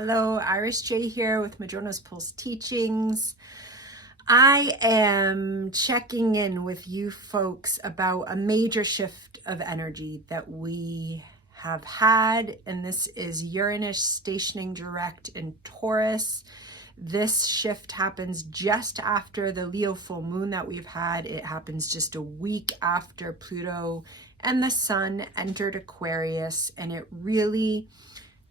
Hello, Iris J here with Madrona's Pulse Teachings. I am checking in with you folks about a major shift of energy that we have had, and this is Uranus stationing direct in Taurus. This shift happens just after the Leo full moon that we've had. It happens just a week after Pluto and the Sun entered Aquarius, and it really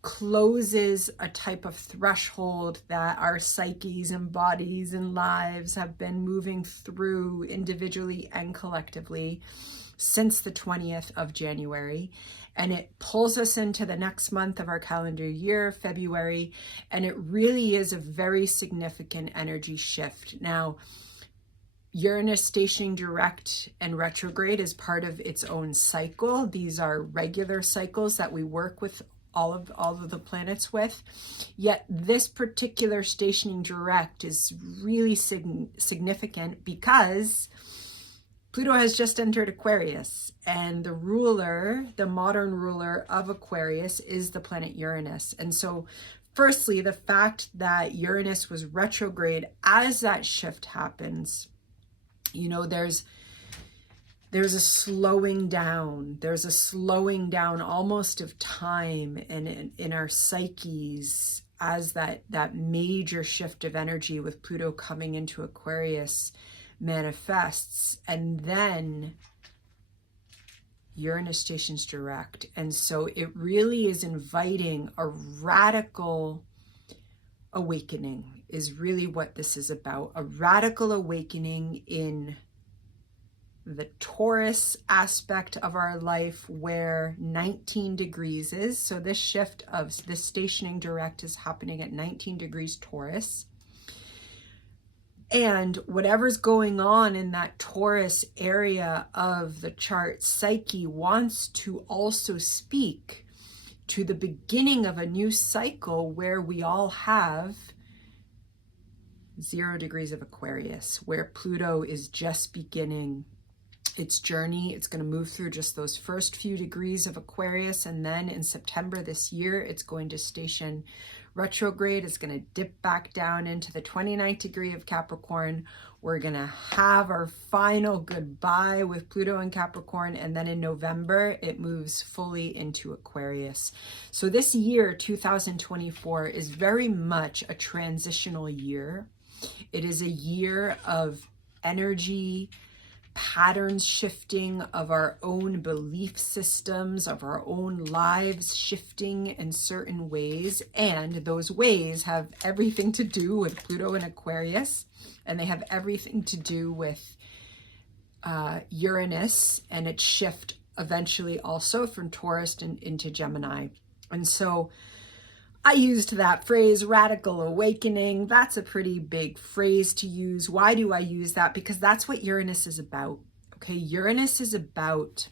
closes a type of threshold that our psyches and bodies and lives have been moving through individually and collectively since the 20th of January. And it pulls us into the next month of our calendar year, February, and it really is a very significant energy shift. Now, Uranus stationing direct and retrograde is part of its own cycle. These are regular cycles that we work with all of the planets with, yet this particular stationing direct is really significant because Pluto has just entered Aquarius, and the ruler, the modern ruler of Aquarius, is the planet Uranus. And so firstly, the fact that Uranus was retrograde as that shift happens, you know, there's a slowing down. There's a slowing down almost of time in our psyches as that major shift of energy with Pluto coming into Aquarius manifests. And then Uranus stations direct. And so it really is inviting a radical awakening is really what this is about. A radical awakening in the Taurus aspect of our life where 19 degrees is. So this shift of this stationing direct is happening at 19 degrees Taurus. And whatever's going on in that Taurus area of the chart psyche wants to also speak to the beginning of a new cycle where we all have 0 degrees of Aquarius, where Pluto is just beginning its journey. It's going to move through just those first few degrees of Aquarius, and then in September this year it's going to station retrograde. It's going to dip back down into the 29th degree of Capricorn. We're going to have our final goodbye with Pluto and Capricorn, and then in November it moves fully into Aquarius. So this year 2024 is very much a transitional year. It is a year of energy, patterns shifting, of our own belief systems, of our own lives shifting in certain ways. And those ways have everything to do with Pluto and Aquarius, and they have everything to do with Uranus and its shift eventually also from Taurus into Gemini. And so I used that phrase, radical awakening. That's a pretty big phrase to use. Why do I use that? Because that's what Uranus is about. Okay, Uranus is about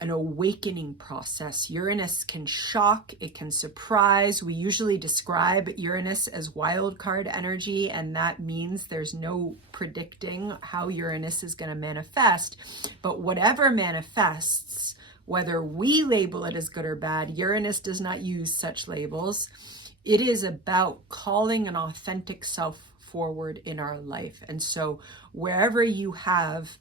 an awakening process. Uranus can shock, it can surprise. We usually describe Uranus as wild card energy, and that means there's no predicting how Uranus is going to manifest. But whatever manifests, whether we label it as good or bad, Uranus does not use such labels. It is about calling an authentic self forward in our life. And so wherever you have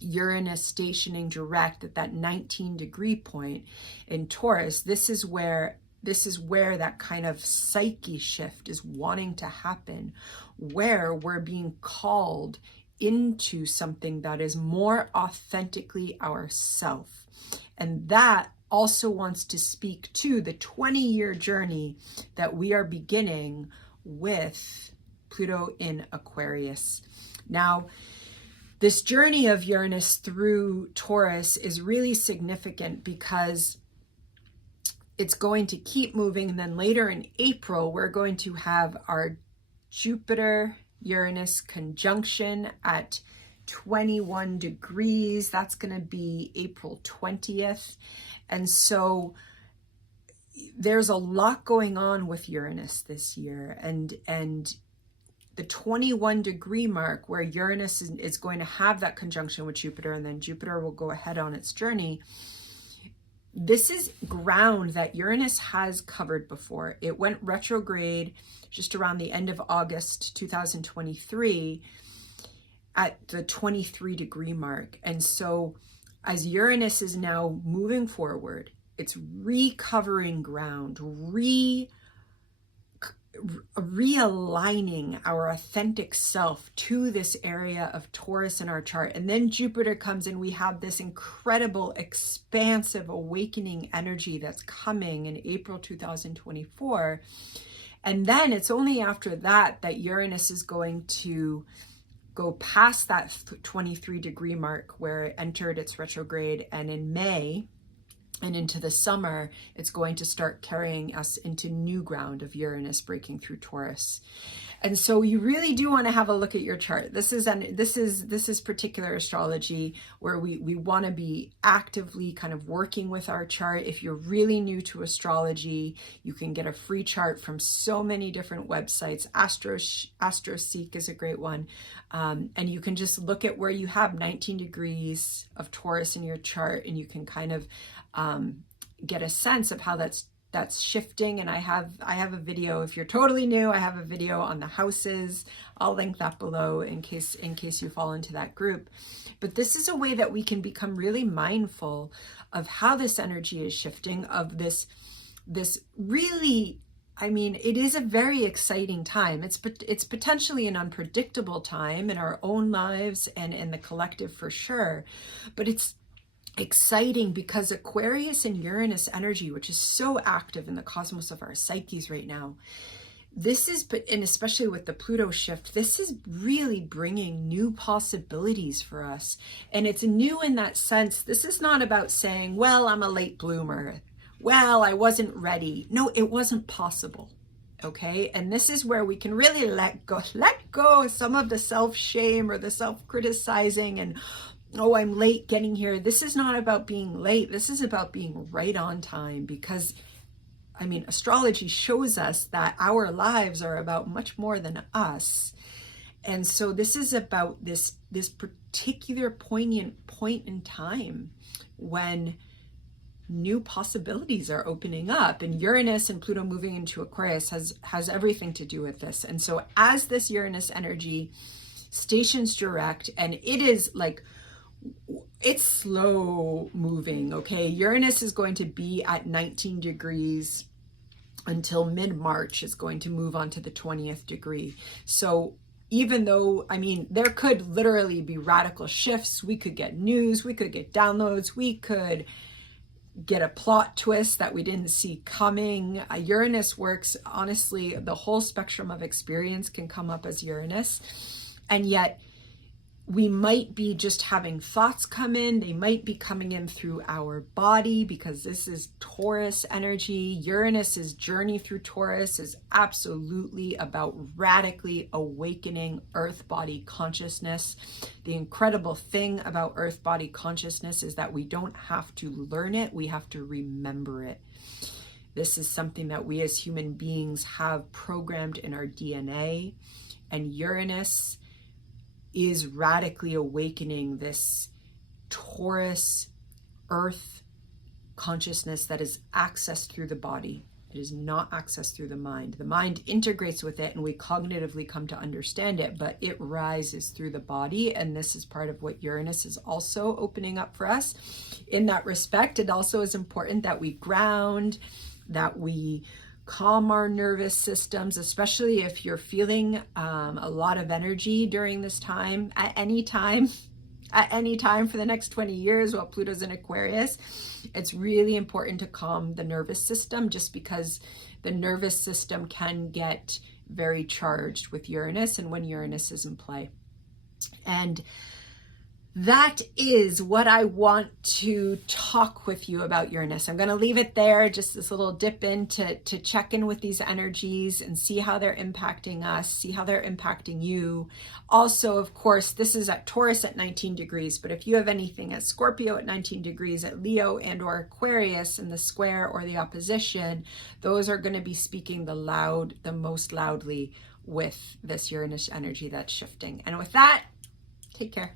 Uranus stationing direct at that 19 degree point in Taurus, this is where that kind of psyche shift is wanting to happen, where we're being called into something that is more authentically ourself. And that also wants to speak to the 20-year journey that we are beginning with Pluto in Aquarius. Now, this journey of Uranus through Taurus is really significant because it's going to keep moving. And then later in April, we're going to have our Jupiter-Uranus conjunction at 21 degrees. That's going to be April 20th. And so there's a lot going on with Uranus this year. And the 21 degree mark where Uranus is going to have that conjunction with Jupiter, and then Jupiter will go ahead on its journey, this is ground that Uranus has covered before. It went retrograde just around the end of August 2023 at the 23 degree mark. And so as Uranus is now moving forward, it's recovering ground, realigning our authentic self to this area of Taurus in our chart. And then Jupiter comes in. We have this incredible, expansive, awakening energy that's coming in April 2024. And then it's only after that that Uranus is going to go past that 23 degree mark where it entered its retrograde. And in May and into the summer, it's going to start carrying us into new ground of Uranus breaking through Taurus. And so you really do want to have a look at your chart. This is particular astrology where we want to be actively kind of working with our chart. If you're really new to astrology, you can get a free chart from so many different websites. AstroSeek is a great one. And you can just look at where you have 19 degrees of Taurus in your chart, and you can kind of get a sense of how that's shifting. And I have a video. If you're totally new, I have a video on the houses. I'll link that below in case you fall into that group. But this is a way that we can become really mindful of how this energy is shifting, of this really, I mean, it is a very exciting time. It's potentially an unpredictable time in our own lives and in the collective for sure, but it's exciting because Aquarius and Uranus energy, which is so active in the cosmos of our psyches right now, and especially with the Pluto shift, this is really bringing new possibilities for us. And it's new in that sense. This is not about saying, well, I'm a late bloomer. Well, I wasn't ready. No, it wasn't possible. Okay. And this is where we can really let go some of the self-shame or the self-criticizing and, oh, I'm late getting here. This is not about being late. This is about being right on time, because, I mean, astrology shows us that our lives are about much more than us. And so this is about this particular poignant point in time when new possibilities are opening up, and Uranus and Pluto moving into Aquarius has everything to do with this. And so as this Uranus energy stations direct, and it is like, it's slow moving, okay? Uranus is going to be at 19 degrees until mid-March. It's going to move on to the 20th degree. So even though, I mean, there could literally be radical shifts. We could get news, we could get downloads, we could get a plot twist that we didn't see coming. Uranus works, honestly, the whole spectrum of experience can come up as Uranus. And yet, we might be just having thoughts come in. They might be coming in through our body, because this is Taurus energy. Uranus's journey through Taurus is absolutely about radically awakening earth body consciousness. The incredible thing about earth body consciousness is that we don't have to learn it. We have to remember it. This is something that we as human beings have programmed in our DNA, and Uranus is radically awakening this Taurus earth consciousness that is accessed through the body. It is not accessed through the mind. The mind integrates with it and we cognitively come to understand it, but it rises through the body. And this is part of what Uranus is also opening up for us. In that respect, it also is important that we ground, that we calm our nervous systems, especially if you're feeling a lot of energy during this time, at any time for the next 20 years while Pluto's in Aquarius. It's really important to calm the nervous system, just because the nervous system can get very charged with Uranus and when Uranus is in play. And that is what I want to talk with you about Uranus. I'm going to leave it there, just this little dip in to check in with these energies and see how they're impacting us, see how they're impacting you. Also, of course, this is at Taurus at 19 degrees, but if you have anything at Scorpio at 19 degrees, at Leo and or Aquarius in the square or the opposition, those are going to be speaking the most loudly with this Uranus energy that's shifting. And with that, take care.